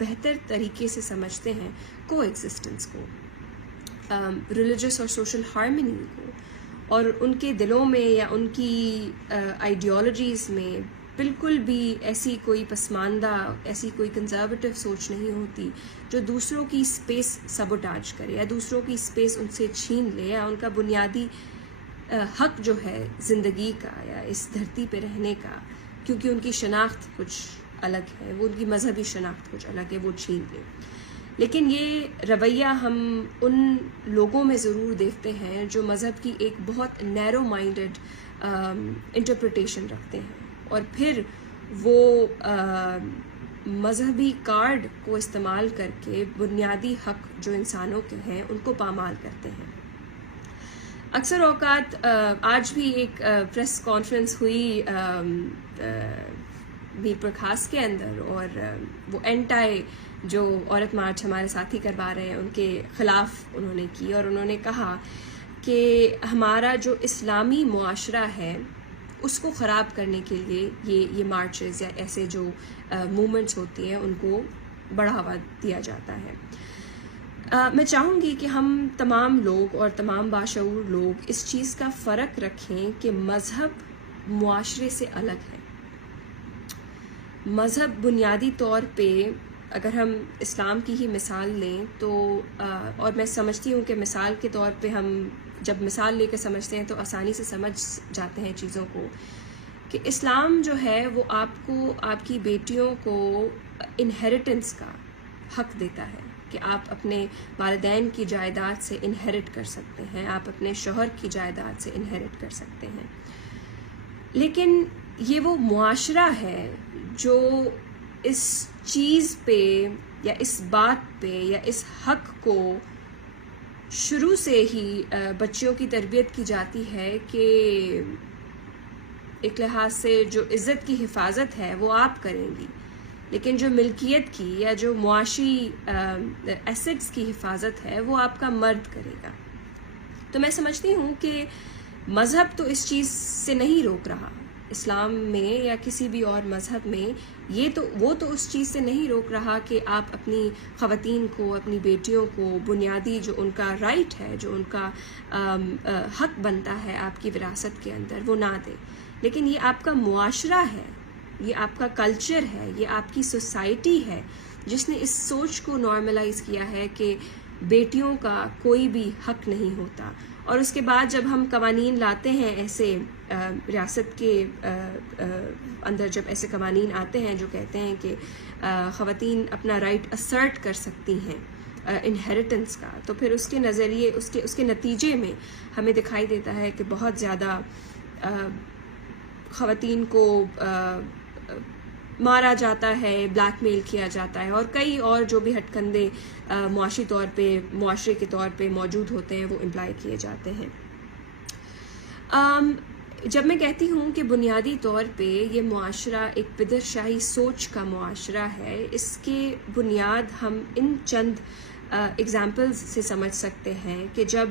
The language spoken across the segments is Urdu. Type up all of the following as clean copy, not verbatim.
بہتر طریقے سے سمجھتے ہیں کو ایگزسٹنس کو، ریلیجس اور سوشل ہارمنی کو، اور ان کے دلوں میں یا ان کی آئیڈیالوجیز میں بالکل بھی ایسی کوئی پسماندہ، ایسی کوئی کنزرویٹو سوچ نہیں ہوتی جو دوسروں کی اسپیس سبوٹاج کرے یا دوسروں کی اسپیس ان سے چھین لے، یا ان کا بنیادی حق جو ہے زندگی کا یا اس دھرتی پہ رہنے کا، کیونکہ ان کی شناخت کچھ الگ ہے، وہ ان کی مذہبی شناخت کچھ الگ ہے، وہ چھین لے۔ لیکن یہ رویہ ہم ان لوگوں میں ضرور دیکھتے ہیں جو مذہب کی ایک بہت نیرو مائنڈڈ انٹرپریٹیشن رکھتے ہیں، اور پھر وہ مذہبی کارڈ کو استعمال کر کے بنیادی حق جو انسانوں کے ہیں ان کو پامال کرتے ہیں۔ اکثر اوقات آج بھی ایک پریس کانفرنس ہوئی میر پرکھاس کے اندر، اور وہ اینٹائی جو عورت مارچ ہمارے ساتھی کروا رہے ہیں ان کے خلاف انہوں نے کی، اور انہوں نے کہا کہ ہمارا جو اسلامی معاشرہ ہے اس کو خراب کرنے کے لیے یہ مارچز یا ایسے جو موومنٹس ہوتی ہیں ان کو بڑھاوا دیا جاتا ہے۔ میں چاہوں گی کہ ہم تمام لوگ اور تمام باشعور لوگ اس چیز کا فرق رکھیں کہ مذہب معاشرے سے الگ ہے۔ مذہب بنیادی طور پہ اگر ہم اسلام کی ہی مثال لیں تو اور میں سمجھتی ہوں کہ مثال کے طور پہ ہم جب مثال لے کے سمجھتے ہیں تو آسانی سے سمجھ جاتے ہیں چیزوں کو، کہ اسلام جو ہے وہ آپ کو، آپ کی بیٹیوں کو انہیریٹنس کا حق دیتا ہے کہ آپ اپنے والدین کی جائیداد سے انہیرٹ کر سکتے ہیں، آپ اپنے شوہر کی جائیداد سے انہیرٹ کر سکتے ہیں۔ لیکن یہ وہ معاشرہ ہے جو اس چیز پہ یا اس بات پہ یا اس حق کو شروع سے ہی بچیوں کی تربیت کی جاتی ہے کہ ایک لحاظ سے جو عزت کی حفاظت ہے وہ آپ کریں گی، لیکن جو ملکیت کی یا جو معاشی ایسٹس کی حفاظت ہے وہ آپ کا مرد کرے گا۔ تو میں سمجھتی ہوں کہ مذہب تو اس چیز سے نہیں روک رہا، اسلام میں یا کسی بھی اور مذہب میں وہ تو اس چیز سے نہیں روک رہا کہ آپ اپنی خواتین کو، اپنی بیٹیوں کو بنیادی جو ان کا رائٹ ہے، جو ان کا حق بنتا ہے آپ کی وراثت کے اندر، وہ نہ دے۔ لیکن یہ آپ کا معاشرہ ہے، یہ آپ کا کلچر ہے، یہ آپ کی سوسائٹی ہے جس نے اس سوچ کو نارملائز کیا ہے کہ بیٹیوں کا کوئی بھی حق نہیں ہوتا۔ اور اس کے بعد جب ہم قوانین لاتے ہیں ایسے ریاست کے اندر، جب ایسے قوانین آتے ہیں جو کہتے ہیں کہ خواتین اپنا رائٹ اسرٹ کر سکتی ہیں انہیریٹنس کا، تو پھر اس کے نظریے، اس کے نتیجے میں ہمیں دکھائی دیتا ہے کہ بہت زیادہ خواتین کو مارا جاتا ہے، بلیک میل کیا جاتا ہے، اور کئی اور جو بھی ہٹ کندے معاشی طور پہ، معاشرے کے طور پہ موجود ہوتے ہیں وہ امپلائی کیے جاتے ہیں۔ جب میں کہتی ہوں کہ بنیادی طور پہ یہ معاشرہ ایک پدر شاہی سوچ کا معاشرہ ہے، اس کے بنیاد ہم ان چند اگزامپلز سے سمجھ سکتے ہیں کہ جب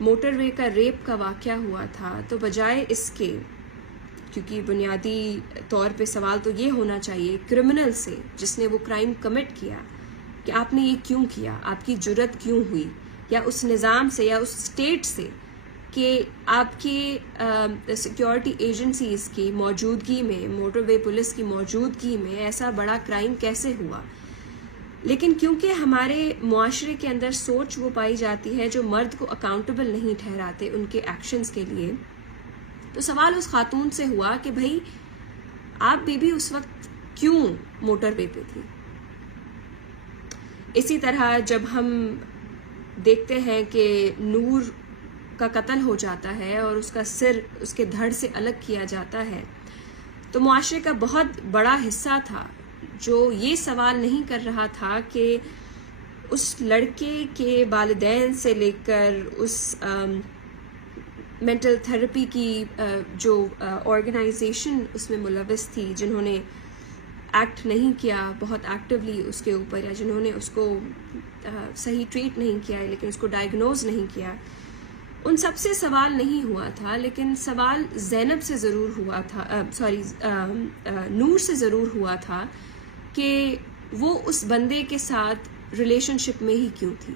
موٹر وے کا ریپ کا واقعہ ہوا تھا تو بجائے اس کے، کیونکہ بنیادی طور پہ سوال تو یہ ہونا چاہیے کرمنل سے جس نے وہ کرائم کمٹ کیا کہ آپ نے یہ کیوں کیا، آپ کی جرت کیوں ہوئی، یا اس نظام سے یا اس اسٹیٹ سے کہ آپ کی سیکیورٹی ایجنسیز کی موجودگی میں، موٹر وے پولیس کی موجودگی میں ایسا بڑا کرائم کیسے ہوا۔ لیکن کیونکہ ہمارے معاشرے کے اندر سوچ وہ پائی جاتی ہے جو مرد کو اکاؤنٹیبل نہیں ٹھہراتے ان کے ایکشنز کے لیے، تو سوال اس خاتون سے ہوا کہ بھائی آپ بی اس وقت کیوں موٹر وے پہ تھی۔ اسی طرح جب ہم دیکھتے ہیں کہ نور کا قتل ہو جاتا ہے اور اس کا سر اس کے دھڑ سے الگ کیا جاتا ہے، تو معاشرے کا بہت بڑا حصہ تھا جو یہ سوال نہیں کر رہا تھا کہ اس لڑکے کے والدین سے لے کر اس مینٹل تھراپی کی جو آرگنائزیشن اس میں ملوث تھی، جنہوں نے ایکٹ نہیں کیا بہت ایکٹیولی اس کے اوپر، یا جنہوں نے اس کو صحیح ٹریٹ نہیں کیا لیکن اس کو ڈائگنوز نہیں کیا، ان سب سے سوال نہیں ہوا تھا۔ لیکن سوال زینب سے ضرور ہوا تھا، نور سے ضرور ہوا تھا کہ وہ اس بندے کے ساتھ ریلیشن شپ میں ہی کیوں تھی،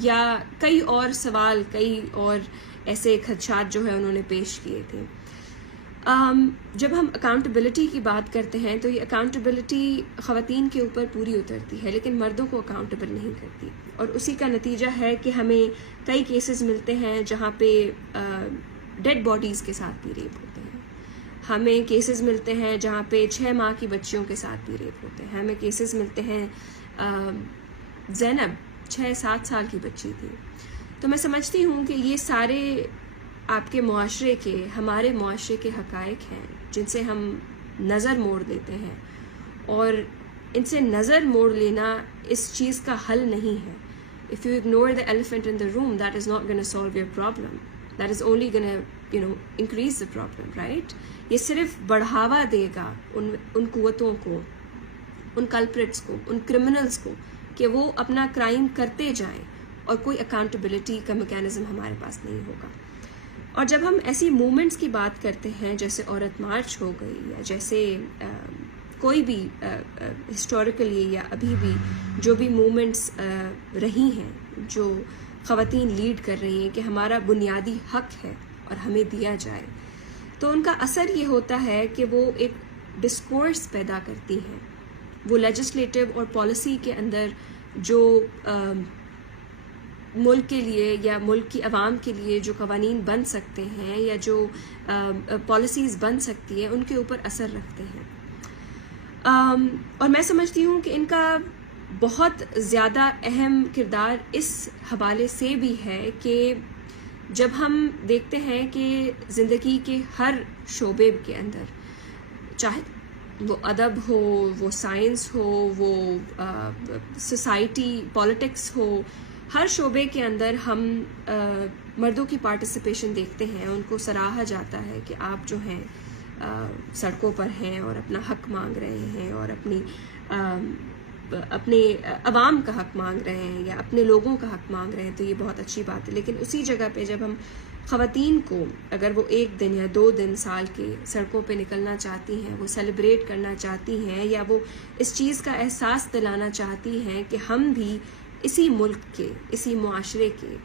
یا کئی اور سوال، کئی اور ایسے خدشات جو ہے انہوں نے پیش کیے تھے۔ جب ہم اکاؤنٹیبلٹی کی بات کرتے ہیں تو یہ اکاؤنٹیبلٹی خواتین کے اوپر پوری اترتی ہے لیکن مردوں کو اکاؤنٹیبل نہیں کرتی، اور اسی کا نتیجہ ہے کہ ہمیں کئی کیسز ملتے ہیں جہاں پہ ڈیڈ باڈیز کے ساتھ بھی ریپ ہوتے ہیں، ہمیں کیسز ملتے ہیں جہاں پہ 6 ماہ کی بچیوں کے ساتھ بھی ریپ ہوتے ہیں، ہمیں کیسز ملتے ہیں زینب 6-7 سال کی بچی تھی۔ تو میں سمجھتی ہوں کہ یہ سارے آپ کے معاشرے کے، ہمارے معاشرے کے حقائق ہیں جن سے ہم نظر موڑ لیتے ہیں، اور ان سے نظر موڑ لینا اس چیز کا حل نہیں ہے۔ If you ignore the elephant in the room, that is not going to solve your problem. That is only going to, increase the problem, right? یہ صرف بڑھاوا دے گا ان قوتوں کو، ان کلپریٹس کو، ان کرمنلز کو، کہ وہ اپنا کرائم کرتے جائیں اور کوئی اکاؤنٹیبلٹی کا میکینزم ہمارے پاس نہیں ہوگا۔ اور جب ہم ایسی موومنٹس کی بات کرتے ہیں جیسے عورت مارچ ہو گئی، یا جیسے کوئی بھی ہسٹوریکلی یا ابھی بھی جو بھی موومنٹس رہی ہیں جو خواتین لیڈ کر رہی ہیں کہ ہمارا بنیادی حق ہے اور ہمیں دیا جائے، تو ان کا اثر یہ ہوتا ہے کہ وہ ایک ڈسکورس پیدا کرتی ہیں، وہ لیجسلیٹو اور پالیسی کے اندر جو ملک کے لیے یا ملک کی عوام کے لیے جو قوانین بن سکتے ہیں یا جو پالیسیز بن سکتی ہیں ان کے اوپر اثر رکھتے ہیں۔ اور میں سمجھتی ہوں کہ ان کا بہت زیادہ اہم کردار اس حوالے سے بھی ہے کہ جب ہم دیکھتے ہیں کہ زندگی کے ہر شعبے کے اندر، چاہے وہ ادب ہو، وہ سائنس ہو، وہ سوسائٹی پالیٹکس ہو، ہر شعبے کے اندر ہم مردوں کی پارٹیسپیشن دیکھتے ہیں، ان کو سراہا جاتا ہے کہ آپ جو ہیں سڑکوں پر ہیں اور اپنا حق مانگ رہے ہیں، اور اپنے عوام کا حق مانگ رہے ہیں یا اپنے لوگوں کا حق مانگ رہے ہیں، تو یہ بہت اچھی بات ہے۔ لیکن اسی جگہ پہ جب ہم خواتین کو، اگر وہ 1 دن یا 2 دن سال کے سڑکوں پہ نکلنا چاہتی ہیں، وہ سیلیبریٹ کرنا چاہتی ہیں، یا وہ اس چیز کا احساس دلانا چاہتی ہیں کہ ہم بھی اسی ملک کے، اسی معاشرے کے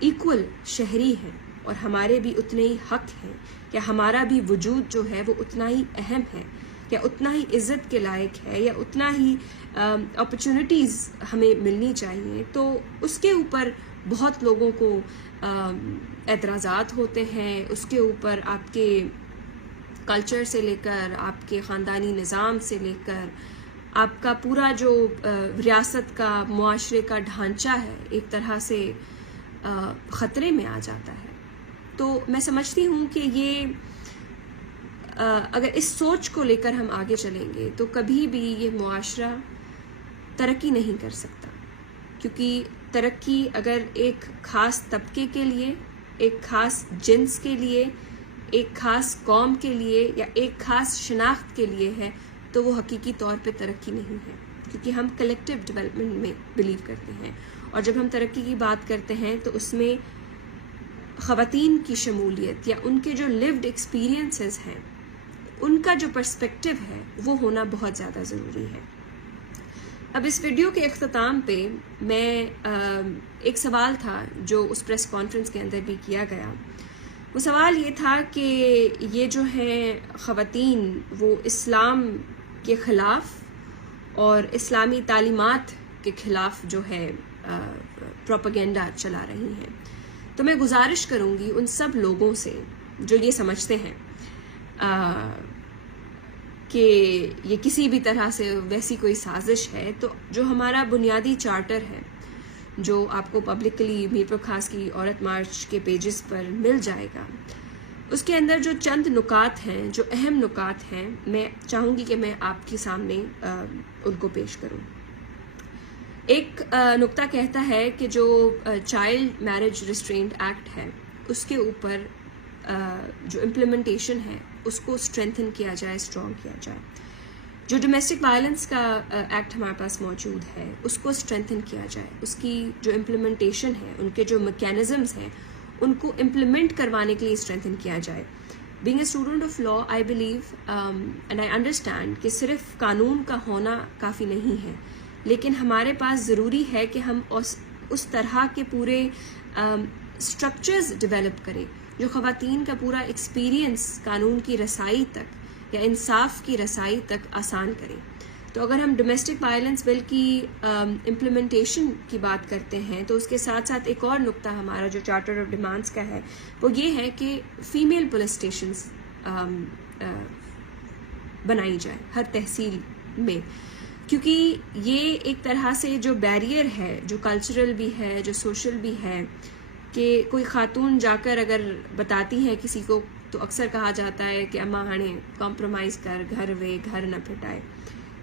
ایکول شہری ہیں اور ہمارے بھی اتنے ہی حق ہیں، یا ہمارا بھی وجود جو ہے وہ اتنا ہی اہم ہے، یا اتنا ہی عزت کے لائق ہے، یا اتنا ہی اپرچونٹیز ہمیں ملنی چاہیے، تو اس کے اوپر بہت لوگوں کو اعتراضات ہوتے ہیں، اس کے اوپر آپ کے کلچر سے لے کر، آپ کے خاندانی نظام سے لے کر، آپ کا پورا جو ریاست کا، معاشرے کا ڈھانچہ ہے، ایک طرح سے خطرے میں آ جاتا ہے۔ تو میں سمجھتی ہوں کہ یہ اگر اس سوچ کو لے کر ہم آگے چلیں گے تو کبھی بھی یہ معاشرہ ترقی نہیں کر سکتا، کیونکہ ترقی اگر ایک خاص طبقے کے لیے، ایک خاص جنس کے لیے، ایک خاص قوم کے لیے یا ایک خاص شناخت کے لیے ہے تو وہ حقیقی طور پہ ترقی نہیں ہے، کیونکہ ہم کلیکٹیو ڈیولپمنٹ میں بلیو کرتے ہیں، اور جب ہم ترقی کی بات کرتے ہیں تو اس میں خواتین کی شمولیت یا ان کے جو لیوڈ ایکسپیرینسز ہیں، ان کا جو پرسپیکٹو ہے وہ ہونا بہت زیادہ ضروری ہے۔ اب اس ویڈیو کے اختتام پہ میں ایک سوال تھا جو اس پریس کانفرنس کے اندر بھی کیا گیا، وہ سوال یہ تھا کہ یہ جو ہیں خواتین وہ اسلام کے خلاف اور اسلامی تعلیمات کے خلاف جو ہے پروپیگنڈا چلا رہی ہیں۔ تو میں گزارش کروں گی ان سب لوگوں سے جو یہ سمجھتے ہیں کہ یہ کسی بھی طرح سے ویسی کوئی سازش ہے، تو جو ہمارا بنیادی چارٹر ہے جو آپ کو پبلکلی میر پر خاص کی عورت مارچ کے پیجز پر مل جائے گا، اس کے اندر جو چند نکات ہیں، جو اہم نکات ہیں، میں چاہوں گی کہ میں آپ کے سامنے ان کو پیش کروں۔ ایک نکتہ کہتا ہے کہ جو چائلڈ میرج ریسٹرینٹ ایکٹ ہے اس کے اوپر جو امپلیمنٹیشن ہے اس کو اسٹرینتھن کیا جائے، اسٹرانگ کیا جائے۔ جو ڈومیسٹک وائلنس کا ایکٹ ہمارے پاس موجود ہے اس کو اسٹرینتھن کیا جائے، اس کی جو امپلیمنٹیشن ہے، ان کے جو میکینزمز ہیں ان کو امپلیمنٹ کروانے کے لیے اسٹرینتھن کیا جائے۔ being a student of law, I believe and I understand کہ صرف قانون کا ہونا کافی نہیں ہے، لیکن ہمارے پاس ضروری ہے کہ ہم اس طرح کے پورے اسٹرکچرز ڈیولپ کریں جو خواتین کا پورا ایکسپیرینس قانون کی رسائی تک یا انصاف کی رسائی تک آسان کریں. تو اگر ہم ڈومیسٹک وائلنس بل کی امپلیمنٹیشن کی بات کرتے ہیں تو اس کے ساتھ ساتھ ایک اور نقطہ ہمارا جو چارٹر آف ڈیمانڈس کا ہے وہ یہ ہے کہ فیمیل پولیس اسٹیشنز بنائی جائے ہر تحصیل میں، کیونکہ یہ ایک طرح سے جو بیریئر ہے، جو کلچرل بھی ہے، جو سوشل بھی ہے، کہ کوئی خاتون جا کر اگر بتاتی ہے کسی کو تو اکثر کہا جاتا ہے کہ اماں ہانے کمپرومائز کر گھر نہ پھٹائے،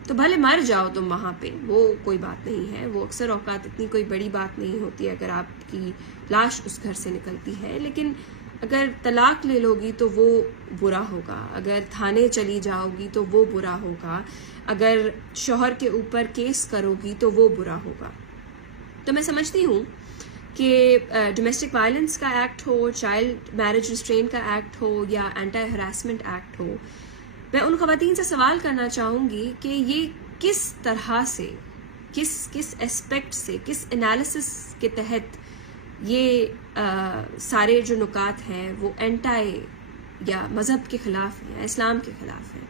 تو بھلے مر جاؤ تم وہاں پہ، وہ کوئی بات نہیں ہے، وہ اکثر اوقات اتنی کوئی بڑی بات نہیں ہوتی اگر آپ کی لاش اس گھر سے نکلتی ہے. لیکن اگر طلاق لے لو گی تو وہ برا ہوگا، اگر تھانے چلی جاؤ گی تو وہ برا ہوگا، اگر شوہر کے اوپر کیس کرو گی تو وہ برا ہوگا. تو میں سمجھتی ہوں کہ ڈومیسٹک وائلنس کا ایکٹ ہو، چائلڈ میرج ریسٹرین کا ایکٹ ہو یا اینٹی ہراسمنٹ ایکٹ ہو، میں ان خواتین سے سوال کرنا چاہوں گی کہ یہ کس طرح سے، کس اسپیکٹ سے، کس انالیسس کے تحت یہ سارے جو نکات ہیں وہ اینٹائی یا مذہب کے خلاف ہیں، اسلام کے خلاف ہیں.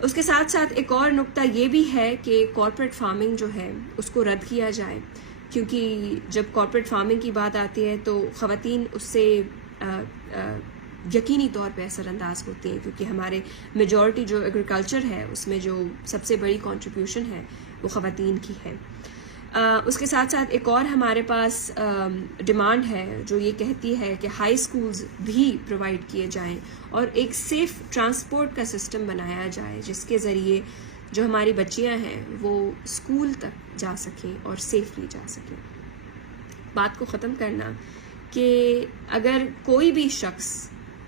اس کے ساتھ ساتھ ایک اور نقطہ یہ بھی ہے کہ کارپوریٹ فارمنگ جو ہے اس کو رد کیا جائے، کیونکہ جب کارپوریٹ فارمنگ کی بات آتی ہے تو خواتین اس سے یقینی طور پہ اثر انداز ہوتی ہیں، کیونکہ ہمارے میجورٹی جو ایگریکلچر ہے اس میں جو سب سے بڑی کنٹریبیوشن ہے وہ خواتین کی ہے. اس کے ساتھ ساتھ ایک اور ہمارے پاس ڈیمانڈ ہے جو یہ کہتی ہے کہ ہائی اسکولز بھی پرووائڈ کیے جائیں اور ایک سیف ٹرانسپورٹ کا سسٹم بنایا جائے جس کے ذریعے جو ہماری بچیاں ہیں وہ اسکول تک جا سکیں اور سیفلی جا سکیں. بات کو ختم کرنا کہ اگر کوئی بھی شخص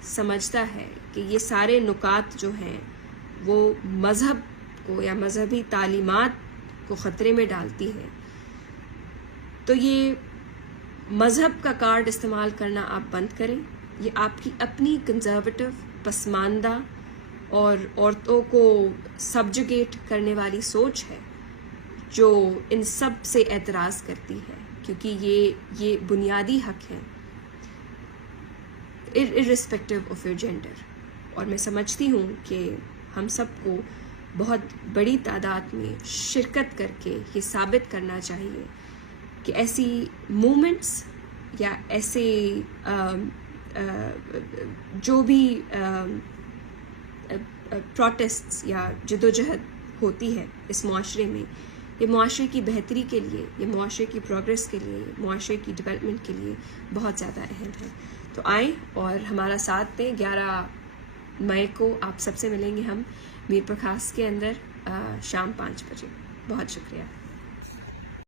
سمجھتا ہے کہ یہ سارے نکات جو ہیں وہ مذہب کو یا مذہبی تعلیمات کو خطرے میں ڈالتی ہے، تو یہ مذہب کا کارڈ استعمال کرنا آپ بند کریں. یہ آپ کی اپنی کنزرویٹو، پسماندہ اور عورتوں کو سبجوگیٹ کرنے والی سوچ ہے جو ان سب سے اعتراض کرتی ہے، کیونکہ یہ بنیادی حق ہیں irrespective of your gender. اور میں سمجھتی ہوں کہ ہم سب کو بہت بڑی تعداد میں شرکت کر کے یہ ثابت کرنا چاہیے کہ ایسی موومنٹس یا ایسے جو بھی پروٹیسٹس یا جدوجہد ہوتی ہے اس معاشرے میں، یہ معاشرے کی بہتری کے لیے، یہ معاشرے کی پروگریس کے لیے، معاشرے کی ڈیولپمنٹ کے لیے بہت زیادہ اہم ہے. تو آئیں اور ہمارا ساتھ دیں. 11 مئی کو آپ سب سے ملیں گے ہم میر پرکھاس کے اندر شام 5 بجے. بہت شکریہ.